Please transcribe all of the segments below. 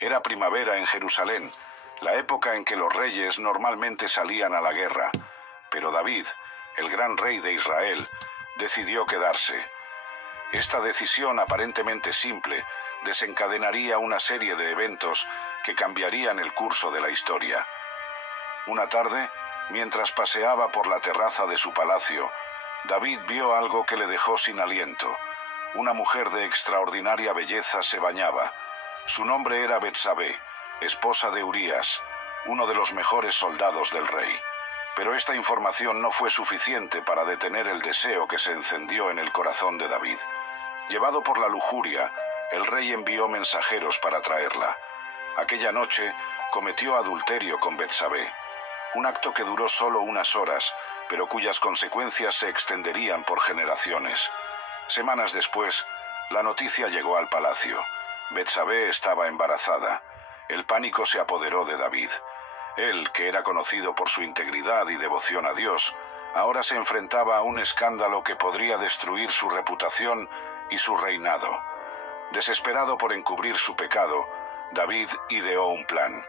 Era primavera en Jerusalén, la época en que los reyes normalmente salían a la guerra, pero David, el gran rey de Israel, decidió quedarse. Esta decisión aparentemente simple desencadenaría una serie de eventos que cambiarían el curso de la historia. Una tarde, mientras paseaba por la terraza de su palacio, David vio algo que le dejó sin aliento. Una mujer de extraordinaria belleza se bañaba. Su nombre era Betsabé, esposa de Urías, uno de los mejores soldados del rey. Pero esta información no fue suficiente para detener el deseo que se encendió en el corazón de David. Llevado por la lujuria, el rey envió mensajeros para traerla. Aquella noche cometió adulterio con Betsabé, un acto que duró solo unas horas, pero cuyas consecuencias se extenderían por generaciones. Semanas después, la noticia llegó al palacio. Betsabé estaba embarazada. El pánico se apoderó de David. Él, que era conocido por su integridad y devoción a Dios, ahora se enfrentaba a un escándalo que podría destruir su reputación y su reinado. Desesperado por encubrir su pecado, David ideó un plan.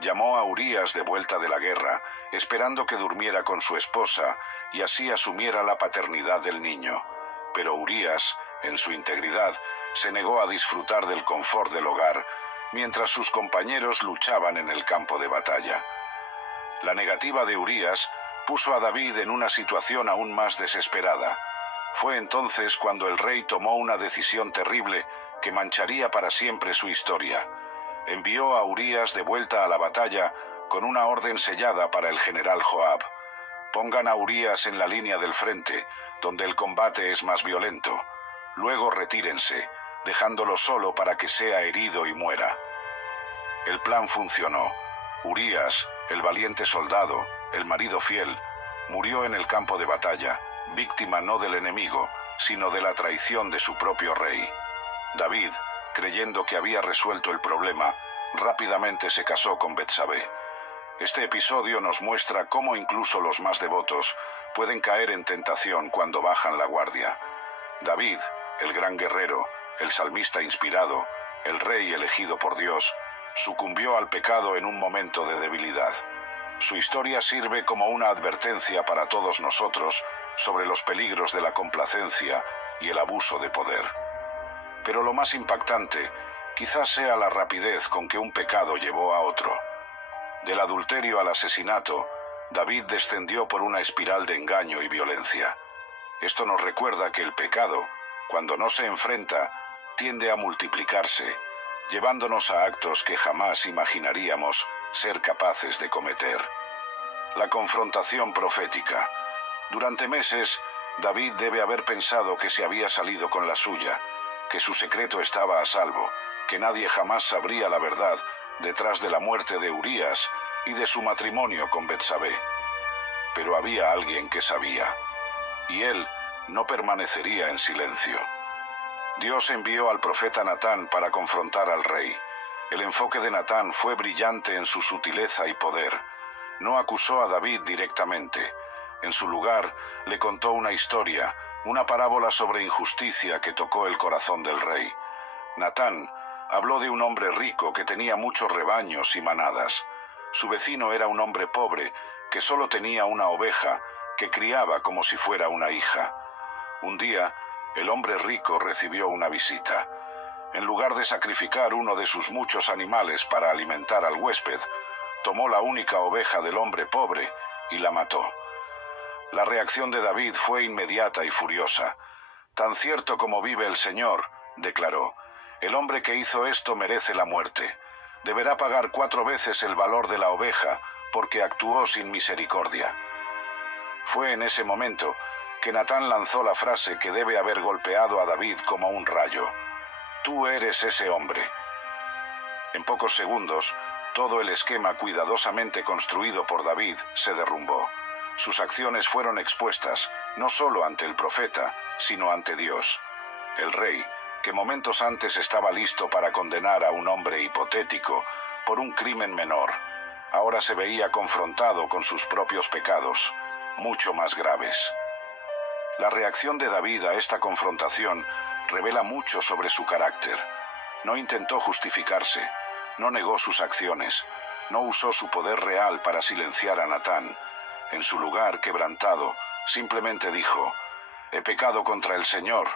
Llamó a Urías de vuelta de la guerra, esperando que durmiera con su esposa y así asumiera la paternidad del niño. Pero Urías, en su integridad, se negó a disfrutar del confort del hogar, mientras sus compañeros luchaban en el campo de batalla. La negativa de Urías puso a David en una situación aún más desesperada. Fue entonces cuando el rey tomó una decisión terrible que mancharía para siempre su historia. Envió a Urías de vuelta a la batalla con una orden sellada para el general Joab. Pongan a Urías en la línea del frente, donde el combate es más violento. Luego retírense, dejándolo solo para que sea herido y muera. El plan funcionó. Urías, el valiente soldado, el marido fiel, murió en el campo de batalla, víctima no del enemigo, sino de la traición de su propio rey. David, creyendo que había resuelto el problema, rápidamente se casó con Betsabé. Este episodio nos muestra cómo incluso los más devotos pueden caer en tentación cuando bajan la guardia. David, el gran guerrero, el salmista inspirado, el rey elegido por Dios, sucumbió al pecado en un momento de debilidad. Su historia sirve como una advertencia para todos nosotros sobre los peligros de la complacencia y el abuso de poder. Pero lo más impactante quizás sea la rapidez con que un pecado llevó a otro. Del adulterio al asesinato, David descendió por una espiral de engaño y violencia. Esto nos recuerda que el pecado, cuando no se enfrenta, tiende a multiplicarse, llevándonos a actos que jamás imaginaríamos ser capaces de cometer. La confrontación profética. Durante meses, David debe haber pensado que se había salido con la suya, que su secreto estaba a salvo, que nadie jamás sabría la verdad detrás de la muerte de Urías y de su matrimonio con Betsabé. Pero había alguien que sabía, y él no permanecería en silencio. Dios envió al profeta Natán para confrontar al rey. El enfoque de Natán fue brillante en su sutileza y poder. No acusó a David directamente. En su lugar, le contó una historia, una parábola sobre injusticia que tocó el corazón del rey. Natán habló de un hombre rico que tenía muchos rebaños y manadas. Su vecino era un hombre pobre que solo tenía una oveja que criaba como si fuera una hija. Un día, el hombre rico recibió una visita. En lugar de sacrificar uno de sus muchos animales para alimentar al huésped, tomó la única oveja del hombre pobre y la mató. La reacción de David fue inmediata y furiosa. «Tan cierto como vive el Señor», declaró, «el hombre que hizo esto merece la muerte. Deberá pagar 4 veces el valor de la oveja porque actuó sin misericordia». Fue en ese momento que Natán lanzó la frase que debe haber golpeado a David como un rayo. «Tú eres ese hombre». En pocos segundos, todo el esquema cuidadosamente construido por David se derrumbó. Sus acciones fueron expuestas, no solo ante el profeta, sino ante Dios. El rey, que momentos antes estaba listo para condenar a un hombre hipotético por un crimen menor, ahora se veía confrontado con sus propios pecados, mucho más graves. La reacción de David a esta confrontación revela mucho sobre su carácter. No intentó justificarse. no negó sus acciones, no usó su poder real para silenciar a Natán. En su lugar, quebrantado, simplemente dijo: «He pecado contra el Señor».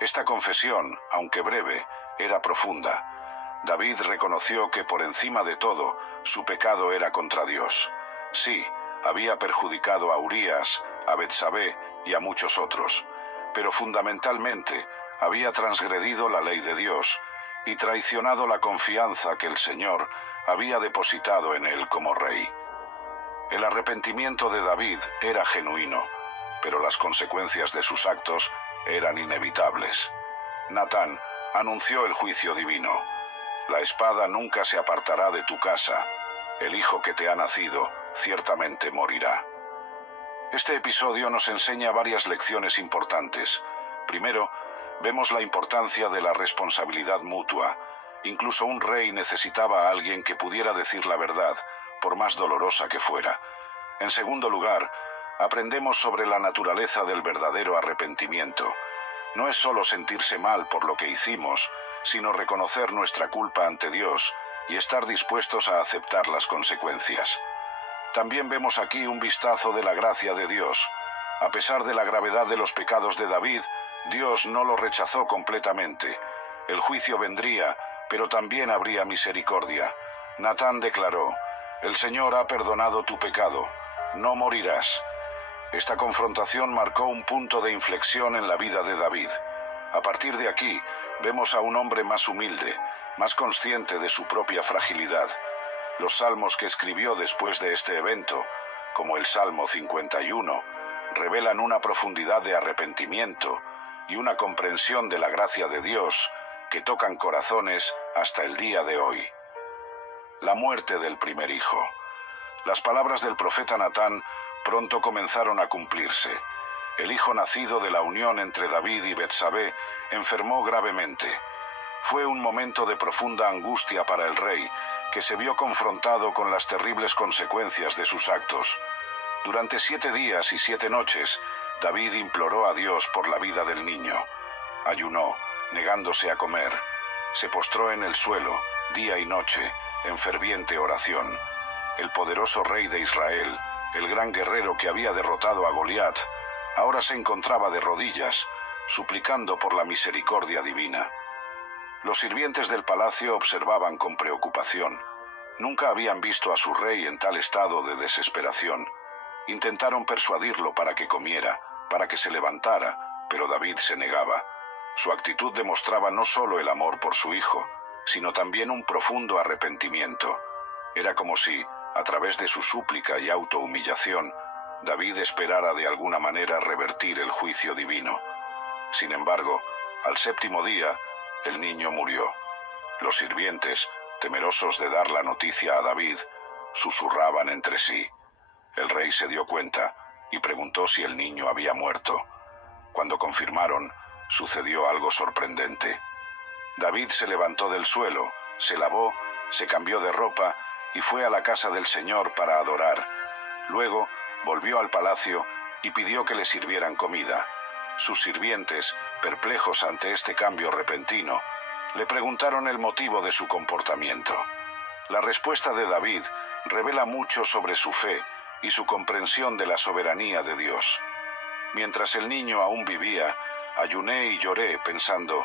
Esta confesión, aunque breve, era profunda. David reconoció que por encima de todo, su pecado era contra Dios. Sí, había perjudicado a Urías, a Betsabé y a muchos otros, pero fundamentalmente había transgredido la ley de Dios y traicionado la confianza que el Señor había depositado en él como rey. El arrepentimiento de David era genuino, pero las consecuencias de sus actos eran inevitables. Natán anunció el juicio divino: «La espada nunca se apartará de tu casa. El hijo que te ha nacido ciertamente morirá». Este episodio nos enseña varias lecciones importantes. Primero, vemos la importancia de la responsabilidad mutua. Incluso un rey necesitaba a alguien que pudiera decir la verdad, por más dolorosa que fuera. En segundo lugar, aprendemos sobre la naturaleza del verdadero arrepentimiento. No es solo sentirse mal por lo que hicimos, sino reconocer nuestra culpa ante Dios y estar dispuestos a aceptar las consecuencias. También vemos aquí un vistazo de la gracia de Dios. A pesar de la gravedad de los pecados de David, Dios no lo rechazó completamente. El juicio vendría, pero también habría misericordia. Natán declaró: «El Señor ha perdonado tu pecado, no morirás». Esta confrontación marcó un punto de inflexión en la vida de David. A partir de aquí, vemos a un hombre más humilde, más consciente de su propia fragilidad. Los salmos que escribió después de este evento, como el Salmo 51, revelan una profundidad de arrepentimiento y una comprensión de la gracia de Dios que tocan corazones hasta el día de hoy. La muerte del primer hijo. Las palabras del profeta Natán pronto comenzaron a cumplirse. El hijo nacido de la unión entre David y Betsabé enfermó gravemente. Fue un momento de profunda angustia para el rey, que se vio confrontado con las terribles consecuencias de sus actos. Durante 7 días y 7 noches, David imploró a Dios por la vida del niño. Ayunó, negándose a comer. Se postró en el suelo, día y noche, en ferviente oración. El poderoso rey de Israel, el gran guerrero que había derrotado a Goliat, ahora se encontraba de rodillas, suplicando por la misericordia divina. Los sirvientes del palacio observaban con preocupación. Nunca habían visto a su rey en tal estado de desesperación. Intentaron persuadirlo para que comiera, para que se levantara, pero David se negaba. Su actitud demostraba no solo el amor por su hijo, sino también un profundo arrepentimiento. Era como si, a través de su súplica y autohumillación, David esperara de alguna manera revertir el juicio divino. Sin embargo, al 7º día, el niño murió. Los sirvientes, temerosos de dar la noticia a David, susurraban entre sí. El rey se dio cuenta y preguntó si el niño había muerto. Cuando confirmaron, sucedió algo sorprendente. David se levantó del suelo, se lavó, se cambió de ropa y fue a la casa del Señor para adorar. Luego volvió al palacio y pidió que le sirvieran comida. Sus sirvientes, perplejos ante este cambio repentino, le preguntaron el motivo de su comportamiento. La respuesta de David revela mucho sobre su fe y su comprensión de la soberanía de Dios. Mientras el niño aún vivía, ayuné y lloré pensando: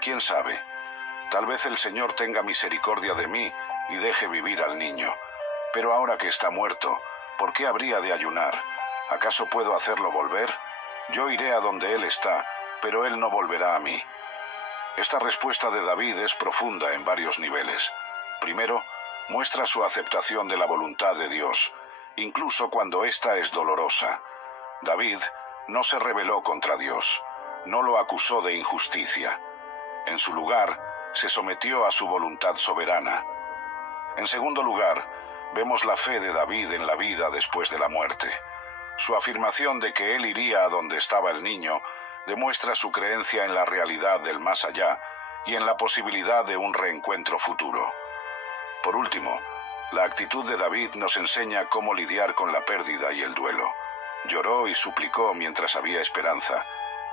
«¿Quién sabe? Tal vez el Señor tenga misericordia de mí y deje vivir al niño. Pero ahora que está muerto, ¿por qué habría de ayunar? ¿Acaso puedo hacerlo volver? Yo iré a donde él está, pero él no volverá a mí». Esta respuesta de David es profunda en varios niveles. Primero, muestra su aceptación de la voluntad de Dios, incluso cuando ésta es dolorosa. David no se rebeló contra Dios, no lo acusó de injusticia. En su lugar, se sometió a su voluntad soberana. En segundo lugar, vemos la fe de David en la vida después de la muerte. Su afirmación de que él iría a donde estaba el niño demuestra su creencia en la realidad del más allá y en la posibilidad de un reencuentro futuro. Por último, la actitud de David nos enseña cómo lidiar con la pérdida y el duelo. Lloró y suplicó mientras había esperanza,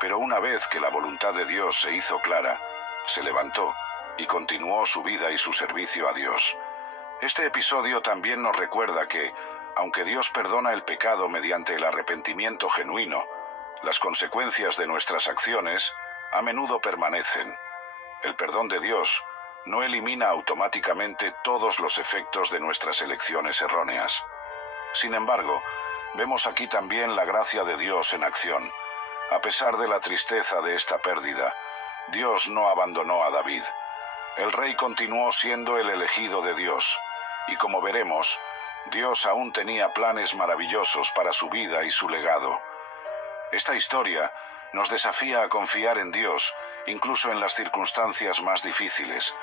pero una vez que la voluntad de Dios se hizo clara, se levantó y continuó su vida y su servicio a Dios. Este episodio también nos recuerda que, aunque Dios perdona el pecado mediante el arrepentimiento genuino, las consecuencias de nuestras acciones a menudo permanecen. El perdón de Dios no elimina automáticamente todos los efectos de nuestras elecciones erróneas. Sin embargo, vemos aquí también la gracia de Dios en acción. A pesar de la tristeza de esta pérdida, Dios no abandonó a David. El rey continuó siendo el elegido de Dios, y como veremos, Dios aún tenía planes maravillosos para su vida y su legado. Esta historia nos desafía a confiar en Dios, incluso en las circunstancias más difíciles,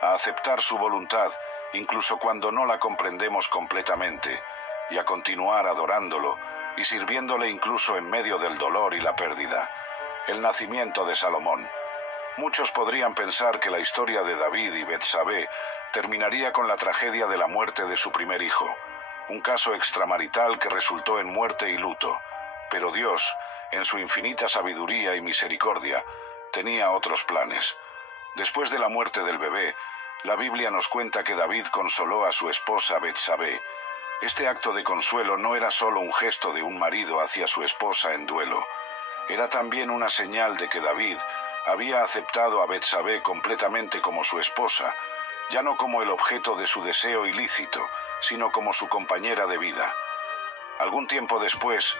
a aceptar su voluntad, incluso cuando no la comprendemos completamente, y a continuar adorándolo y sirviéndole incluso en medio del dolor y la pérdida. El nacimiento de Salomón. Muchos podrían pensar que la historia de David y Betsabé terminaría con la tragedia de la muerte de su primer hijo, un caso extramarital que resultó en muerte y luto, pero Dios, en su infinita sabiduría y misericordia, tenía otros planes. Después de la muerte del bebé, la Biblia nos cuenta que David consoló a su esposa Betsabé. Este acto de consuelo no era solo un gesto de un marido hacia su esposa en duelo, era también una señal de que David había aceptado a Betsabé completamente como su esposa, ya no como el objeto de su deseo ilícito, sino como su compañera de vida. Algún tiempo después,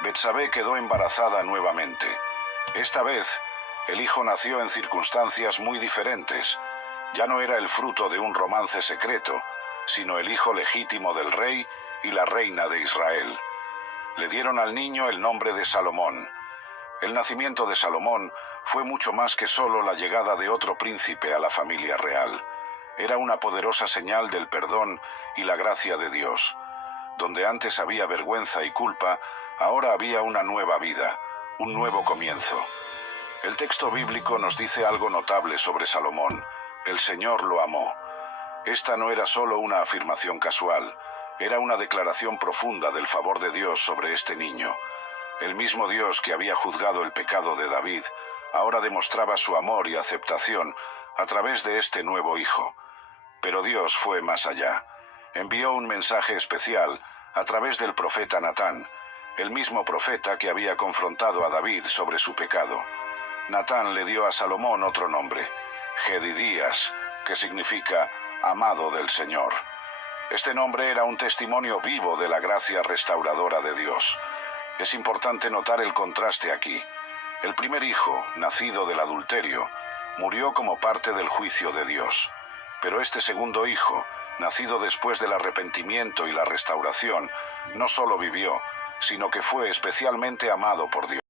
Betsabé quedó embarazada nuevamente. Esta vez, el hijo nació en circunstancias muy diferentes. Ya no era el fruto de un romance secreto, sino el hijo legítimo del rey y la reina de Israel. Le dieron al niño el nombre de Salomón. El nacimiento de Salomón fue mucho más que solo la llegada de otro príncipe a la familia real. Era una poderosa señal del perdón y la gracia de Dios. Donde antes había vergüenza y culpa, ahora había una nueva vida, un nuevo comienzo. El texto bíblico nos dice algo notable sobre Salomón. El Señor lo amó. Esta no era solo una afirmación casual, era una declaración profunda del favor de Dios sobre este niño. El mismo Dios que había juzgado el pecado de David, ahora demostraba su amor y aceptación a través de este nuevo hijo. Pero Dios fue más allá. Envió un mensaje especial a través del profeta Natán, el mismo profeta que había confrontado a David sobre su pecado. Natán le dio a Salomón otro nombre, Jedidías, que significa amado del Señor. Este nombre era un testimonio vivo de la gracia restauradora de Dios. Es importante notar el contraste aquí. El primer hijo, nacido del adulterio, murió como parte del juicio de Dios. Pero este segundo hijo, nacido después del arrepentimiento y la restauración, no solo vivió, sino que fue especialmente amado por Dios.